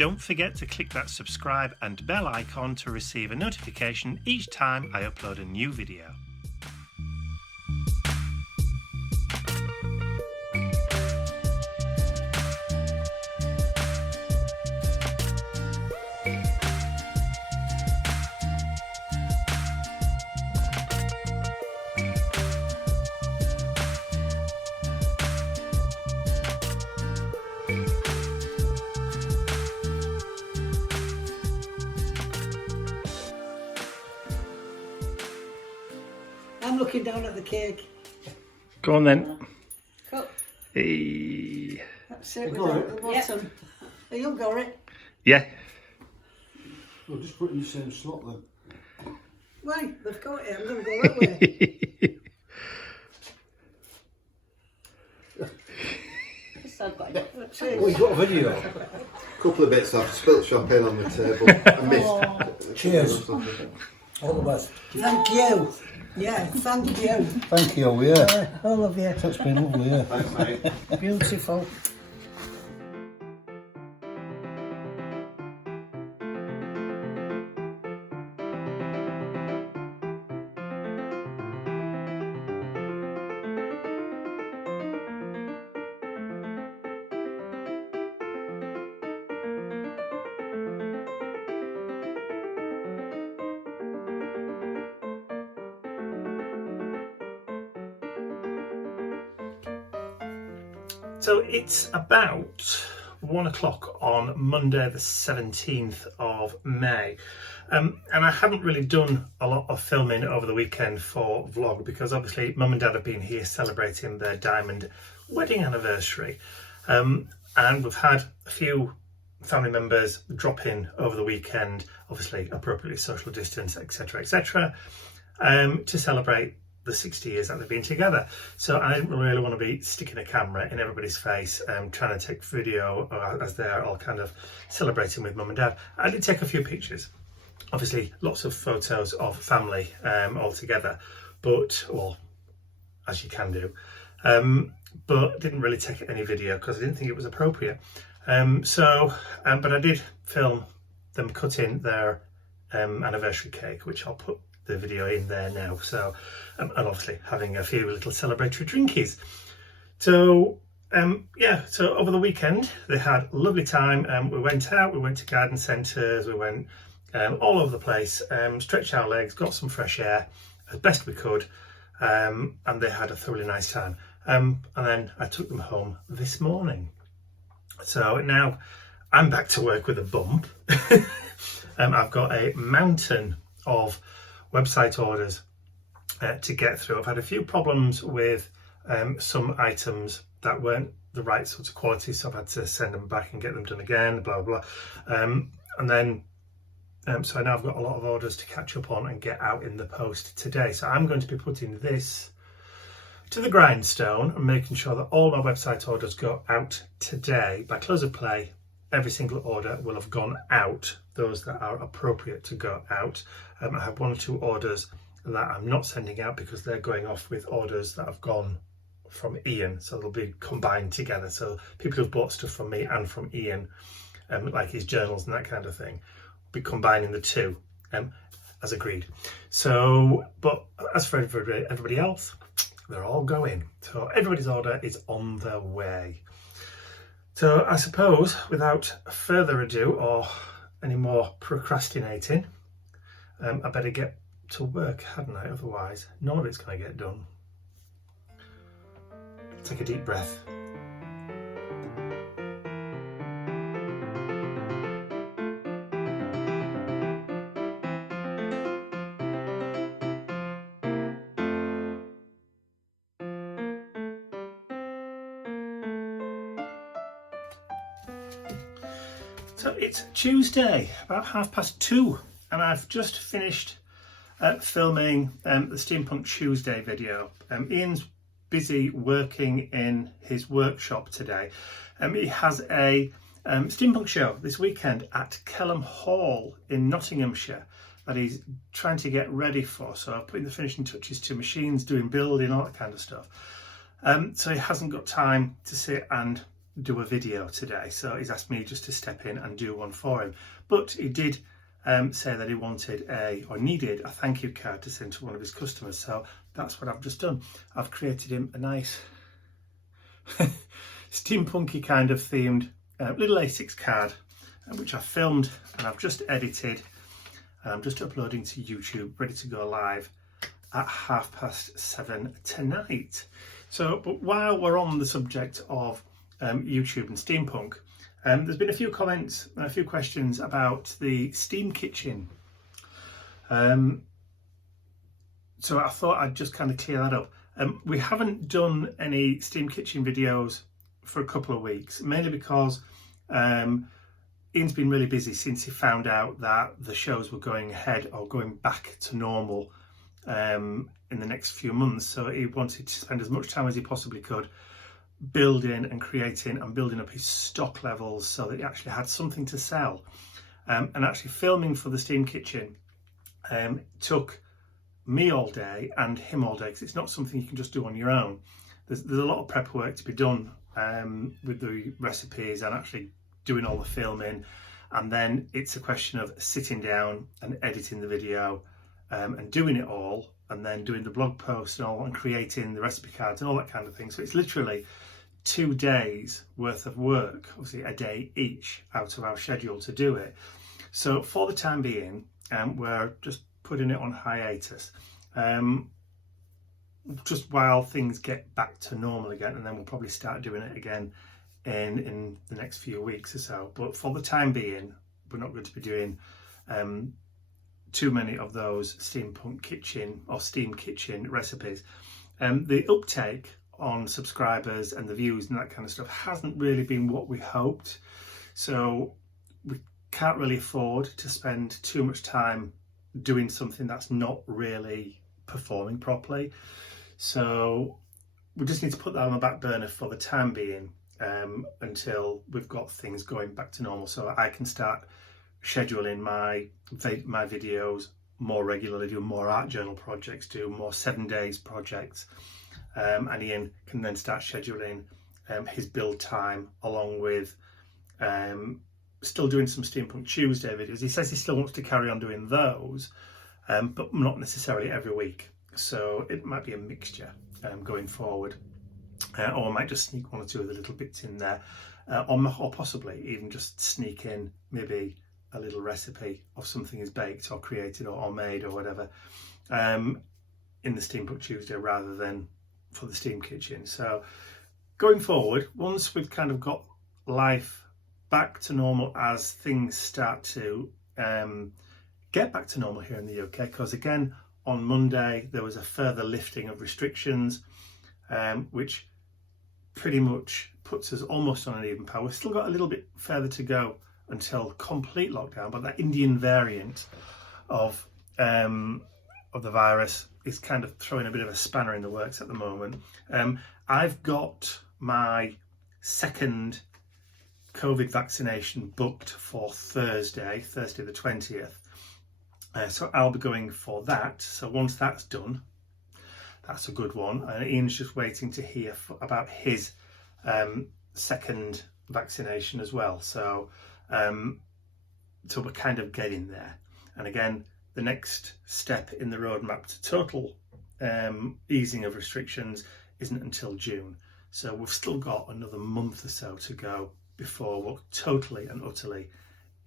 Don't forget to click that subscribe and bell icon to receive a notification each time I upload a new video. I'm looking down at the cake. Go on then. Cool. Hey. That's it. Without the bottom. Yeah. You've got it. Yeah. Well, just put it in the same slot then. Why? They've got it. I'm going to go that way. That's it. Oh, you've got a video. A couple of bits. I've spilt champagne on the table. I missed. Cheers. All the best. Thank you. Yeah, thank you. Thank you, yeah. All of you. That's been lovely, yeah. Thanks, mate. Beautiful. So it's about 1 o'clock on Monday the 17th of May, and I haven't really done a lot of filming over the weekend for vlog because obviously Mum and Dad have been here celebrating their diamond wedding anniversary, and we've had a few family members drop in over the weekend, obviously appropriately social distance, etc, etc, to celebrate the 60 years that they've been together. So I didn't really want to be sticking a camera in everybody's face trying to take video as they're all kind of celebrating with Mum and Dad. I did take a few pictures, obviously lots of photos of family all together, but, well, as you can do, but didn't really take any video because I didn't think it was appropriate. But I did film them cutting their anniversary cake, which I'll put the video in there now. So and obviously having a few little celebratory drinkies. So yeah, so over the weekend they had a lovely time. We went out, we went to garden centres, we went all over the place, stretched our legs, got some fresh air as best we could, and they had a thoroughly nice time. And then I took them home this morning. So now I'm back to work with a bump. I've got a mountain of website orders to get through. I've had a few problems with some items that weren't the right sort of quality, so I've had to send them back and get them done again, blah blah blah. So now I've got a lot of orders to catch up on and get out in the post today. So I'm going to be putting this to the grindstone and making sure that all my website orders go out today. By close of play, every single order will have gone out, those that are appropriate to go out. I have 1 or 2 orders that I'm not sending out because they're going off with orders that have gone from Ian, so they'll be combined together. So people who've bought stuff from me and from Ian, like his journals and that kind of thing, will be combining the two as agreed. So, but as for everybody else, they're all going. So everybody's order is on their way. So I suppose without further ado or any more procrastinating, I better get to work, hadn't I? Otherwise, none of it's going to get done. Take a deep breath. So it's Tuesday, about 2:30, and I've just finished filming the Steampunk Tuesday video. Ian's busy working in his workshop today. He has a Steampunk show this weekend at Kelham Hall in Nottinghamshire that he's trying to get ready for. So putting the finishing touches to machines, doing building, all that kind of stuff. So he hasn't got time to sit and do a video today, so he's asked me just to step in and do one for him. But he did say that he wanted needed a thank you card to send to one of his customers, so that's what I've just done. I've created him a nice steampunky kind of themed little A6 card, which I filmed and I've just edited, and I'm just uploading to YouTube, ready to go live at 7:30 tonight. So, but while we're on the subject of YouTube and steampunk, there's been a few comments and a few questions about the steam kitchen. So I thought I'd just kind of clear that up. We haven't done any steam kitchen videos for a couple of weeks, mainly because Ian's been really busy since he found out that the shows were going ahead or going back to normal in the next few months. So he wanted to spend as much time as he possibly could building and creating and building up his stock levels so that he actually had something to sell. And actually filming for the steam kitchen took me all day and him all day, because it's not something you can just do on your own. There's a lot of prep work to be done with the recipes and actually doing all the filming, and then it's a question of sitting down and editing the video and doing it all, and then doing the blog posts and all, and creating the recipe cards and all that kind of thing. So it's literally 2 days worth of work, obviously a day each out of our schedule to do it. So for the time being, we're just putting it on hiatus, just while things get back to normal again, and then we'll probably start doing it again in the next few weeks or so. But for the time being, we're not going to be doing too many of those steampunk kitchen or steam kitchen recipes. The uptake on subscribers and the views and that kind of stuff hasn't really been what we hoped, so we can't really afford to spend too much time doing something that's not really performing properly. So we just need to put that on the back burner for the time being, until we've got things going back to normal, so I can start scheduling my videos more regularly, do more art journal projects, do more 7 days projects, and Ian can then start scheduling his build time, along with still doing some Steampunk Tuesday videos. He says he still wants to carry on doing those, but not necessarily every week, so it might be a mixture going forward, or I might just sneak one or two of the little bits in there, or possibly even just sneak in maybe a little recipe of something is baked or created or made or whatever in the Steampunk Tuesday, rather than for the steam kitchen. So going forward, once we've kind of got life back to normal, as things start to get back to normal here in the UK, because again on Monday there was a further lifting of restrictions, which pretty much puts us almost on an even par. We've still got a little bit further to go until complete lockdown, but that Indian variant of the virus is kind of throwing a bit of a spanner in the works at the moment. I've got my second COVID vaccination booked for Thursday the 20th. So I'll be going for that. So once that's done, that's a good one. And Ian's just waiting to hear about his second vaccination as well. So we're kind of getting there. And again, the next step in the roadmap to total easing of restrictions isn't until June. So we've still got another month or so to go before we're totally and utterly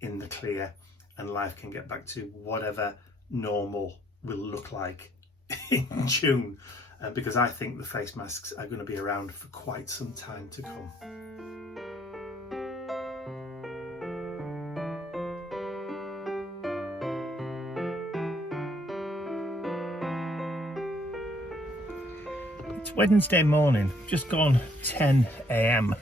in the clear, and life can get back to whatever normal will look like in June, because I think the face masks are going to be around for quite some time to come. It's Wednesday morning, just gone 10 AM.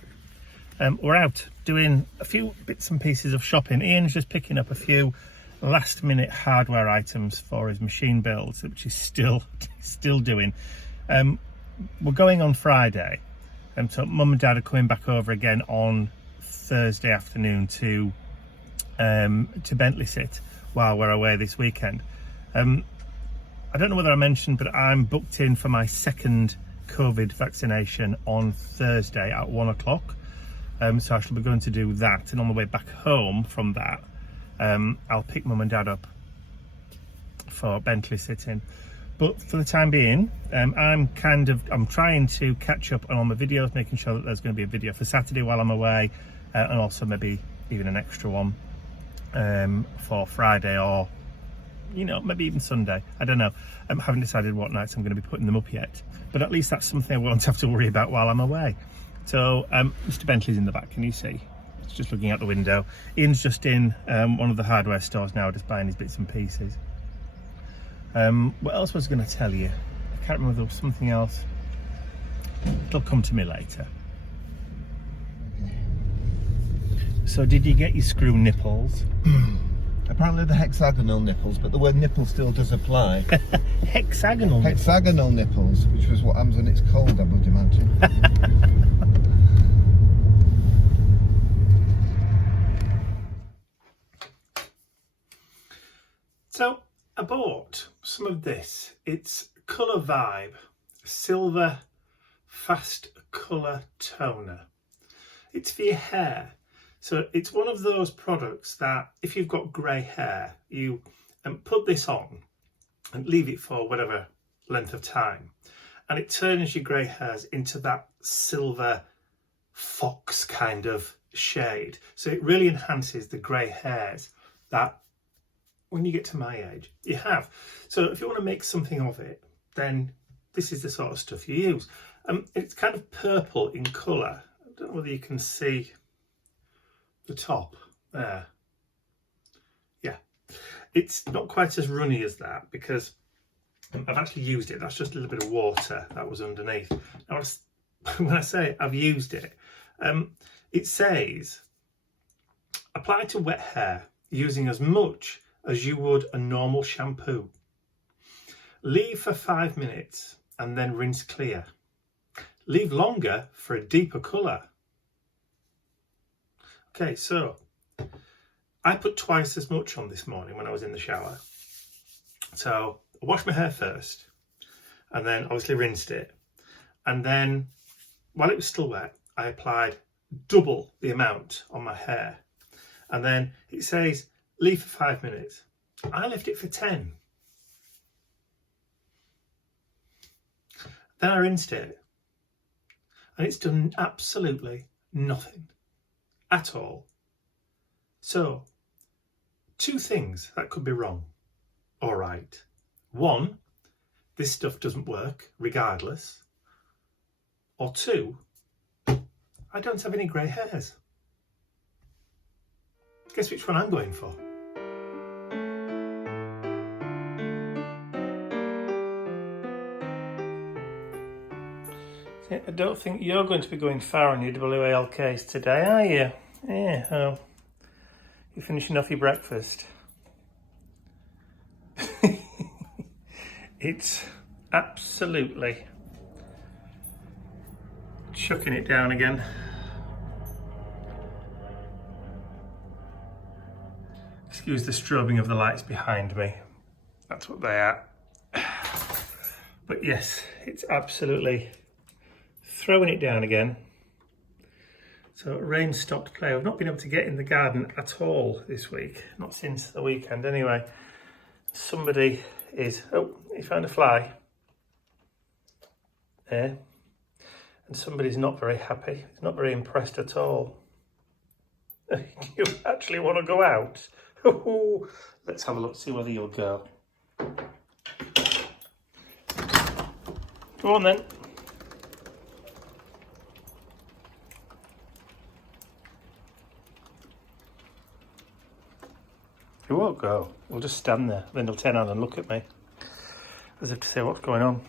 We're out doing a few bits and pieces of shopping. Ian's just picking up a few last minute hardware items for his machine builds, which he's still doing. We're going on Friday, so Mum and Dad are coming back over again on Thursday afternoon to Bentley sit while we're away this weekend. I don't know whether I mentioned, but I'm booked in for my second COVID vaccination on Thursday at 1 o'clock. So I shall be going to do that, and on the way back home from that, I'll pick mum and dad up for Bentley sitting. But for the time being, I'm trying to catch up on all my videos, making sure that there's going to be a video for Saturday while I'm away, and also maybe even an extra one for Friday, or maybe even Sunday. I don't know. I haven't decided what nights I'm going to be putting them up yet, but at least that's something I won't have to worry about while I'm away. So Mr. Bentley's in the back, can you see? It's just looking out the window. Ian's just in one of the hardware stores now, just buying his bits and pieces. What else was I going to tell you? I can't remember, there was something else. It'll come to me later. So did you get your screw nipples? Apparently the hexagonal nipples, but the word nipple still does apply. Hexagonal nipples? Hexagonal nipples, which was what happens when it's cold, I would imagine. So I bought some of this. It's Colour Vibe Silver Fast Colour Toner. It's for your hair. So it's one of those products that if you've got grey hair, you put this on and leave it for whatever length of time, and it turns your grey hairs into that silver fox kind of shade. So it really enhances the grey hairs that when you get to my age you have. So if you want to make something of it, then this is the sort of stuff you use. It's kind of purple in colour. I don't know whether you can see the top there. Yeah, it's not quite as runny as that because I've actually used it. That's just a little bit of water that was underneath. Now when I say I've used it, it says apply to wet hair using as much as you would a normal shampoo. Leave for 5 minutes and then rinse clear. Leave longer for a deeper colour. Okay, so I put twice as much on this morning when I was in the shower. So I washed my hair first and then obviously rinsed it. And then while it was still wet, I applied double the amount on my hair. And then it says leave for 5 minutes. I left it for 10. Then I rinsed it. And it's done absolutely nothing at all. So, two things that could be wrong or right. One, this stuff doesn't work regardless. Or two, I don't have any grey hairs. Guess which one I'm going for? I don't think you're going to be going far on your WALKs today, are you? Yeah, oh. You're finishing off your breakfast. It's absolutely chucking it down again. Excuse the strobing of the lights behind me. That's what they are. But yes, it's absolutely throwing it down again. So rain stopped play. I've not been able to get in the garden at all this week, not since the weekend anyway. Somebody is, oh, he found a fly there, and somebody's not very happy. He's not very impressed at all. You actually want to go out? Let's have a look, see whether you'll go. Go on then. He won't go. We'll just stand there. Then he'll turn around and look at me as if to say, what's going on?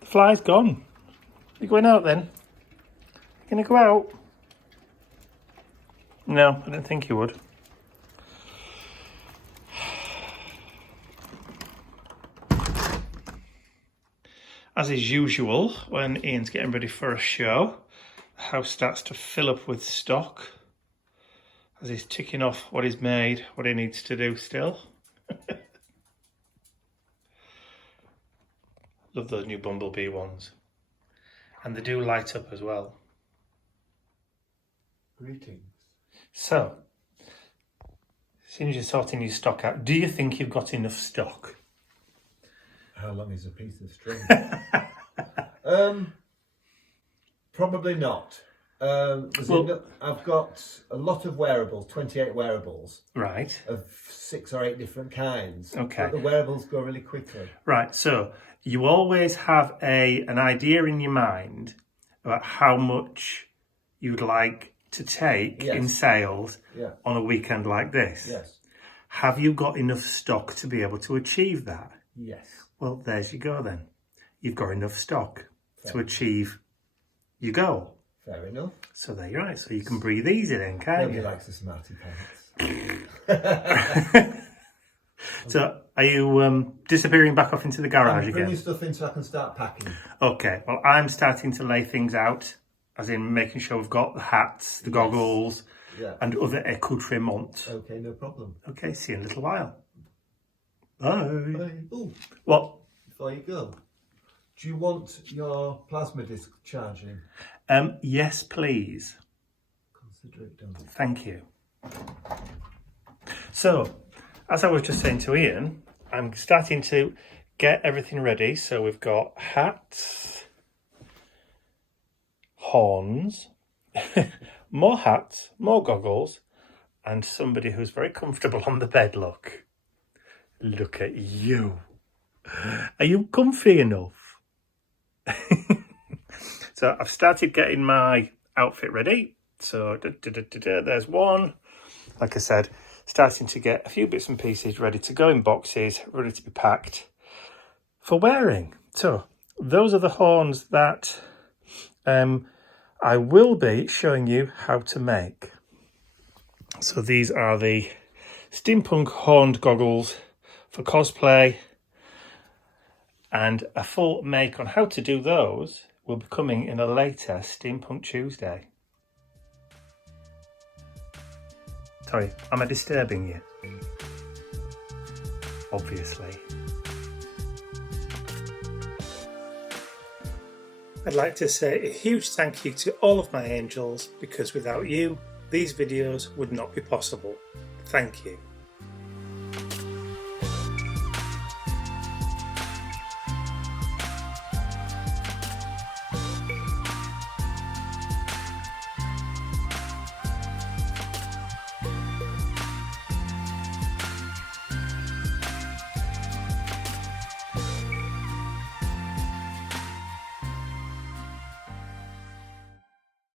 The fly's gone. You going out then? You gonna go out? No, I didn't think you would. As is usual, when Ian's getting ready for a show, the house starts to fill up with stock as he's ticking off what he's made, what he needs to do still. Love those new Bumblebee ones. And they do light up as well. Greetings. So, as soon as you're sorting your stock out, do you think you've got enough stock? How long is a piece of string? Probably not. I've got a lot of wearables, 28 wearables. Right. Of 6 or 8 different kinds. Okay. But the wearables go really quickly. Right, so you always have an idea in your mind about how much you'd like to take in sales on a weekend like this. Yes. Have you got enough stock to be able to achieve that? Yes. Well, there's you go then. You've got enough stock to achieve your goal. Fair enough. So there you're right. So you can breathe easy then, can't Nobody you? likes the smarty pants. So are you disappearing back off into the garage I'm bringing again? stuff in so I can start packing. Okay, well, I'm starting to lay things out, as in making sure we've got the hats, the goggles, and other accoutrements. Okay, no problem. Okay, see you in a little while. Bye. Bye. Oh, What? before you go, do you want your plasma disc charging? Yes, please. Consider it done. Thank you. So, as I was just saying to Ian, I'm starting to get everything ready. So we've got hats, horns, more hats, more goggles, and somebody who's very comfortable on the bed, look. Look at you. Are you comfy enough? So I've started getting my outfit ready. So there's one. Like I said, starting to get a few bits and pieces ready to go in boxes, ready to be packed for wearing. So those are the horns that I will be showing you how to make. So these are the Steampunk horned goggles for cosplay, and a full make on how to do those will be coming in a later Steampunk Tuesday. Sorry, am I disturbing you? Obviously. I'd like to say a huge thank you to all of my angels, because without you, these videos would not be possible. Thank you.